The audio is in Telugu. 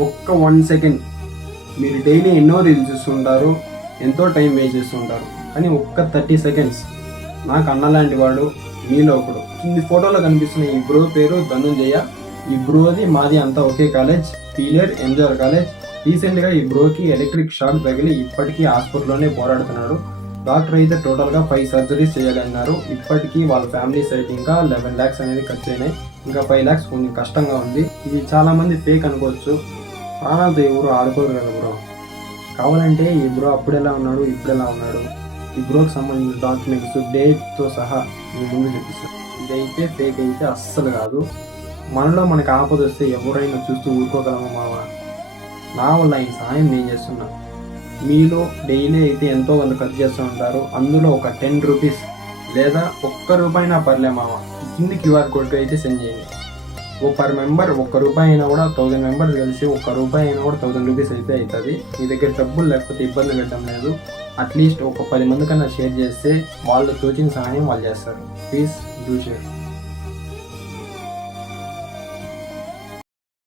ఒక్క 1 సెకండ్ మీరు డైలీ ఎన్నో రీల్స్ చూస్తుంటారు, ఎంతో టైం వేస్ట్ చేస్తుంటారు, కానీ ఒక్క 30 సెకండ్స్ నాకు అన్నలాంటి వాడు మీలో ఒకడు. కింది ఫోటోలో కనిపిస్తున్న ఈ బ్రో పేరు ధనుంజయ. ఈ బ్రోది మాది అంతా ఒకే కాలేజ్, పీలియర్ ఎంజాయ్ కాలేజ్. రీసెంట్గా ఈ బ్రోకి ఎలక్ట్రిక్ షాక్ తగిలి ఇప్పటికీ హాస్పిటల్లోనే పోరాడుతున్నాడు. డాక్టర్ అయితే టోటల్గా 5 సర్జరీస్ చేయాలన్నారు. ఇప్పటికీ వాళ్ళ ఫ్యామిలీ సైడ్ ఇంకా 11 lakhs అనేది ఖర్చు అయినాయి. ఇంకా 5 lakhs కొంచెం కష్టంగా ఉంది. ఇది చాలా మంది ఫేక్ అనుకోవచ్చు, ప్రాణాలతో ఎవరు ఆడుకోరు కదా బ్రో. కావాలంటే ఈ బ్రో అప్పుడెలా ఉన్నాడు, ఇప్పుడెలా ఉన్నాడు, ఈ బ్రోకి సంబంధించిన డాక్యుమెంట్స్ డేట్తో సహా మీ ముందు చూపిస్తాను. ఇదైతే ఫేక్ అయితే అస్సలు కాదు. మనలో మనకు ఆపద వస్తే ఎవరైనా చూస్తూ ఊరుకోగలమా మావా? నా వల్ల ఈ సహాయం నేను చేస్తున్నా. మీలో డైలీ అయితే ఎంతో కొంత ఖర్చు చేస్తూ ఉంటారు. అందులో ఒక 10 రూపీస్ లేదా ₹1 పర్లే మావా, కింది QR కోడ్కి అయితే సెండ్ చేయండి. ఓ పర్ మెంబర్ ₹1 అయినా కూడా 1000 మెంబర్స్ కలిసి ₹1 అయినా కూడా 1000 రూపీస్ అయితే అవుతుంది. మీ దగ్గర డబ్బులు లేకపోతే ఇబ్బంది పెట్టడం లేదు. అట్లీస్ట్ ఒక 10 మంది కన్నా షేర్ చేస్తే వాళ్ళు తోచిన సహాయం వాళ్ళు చేస్తారు. Please do share.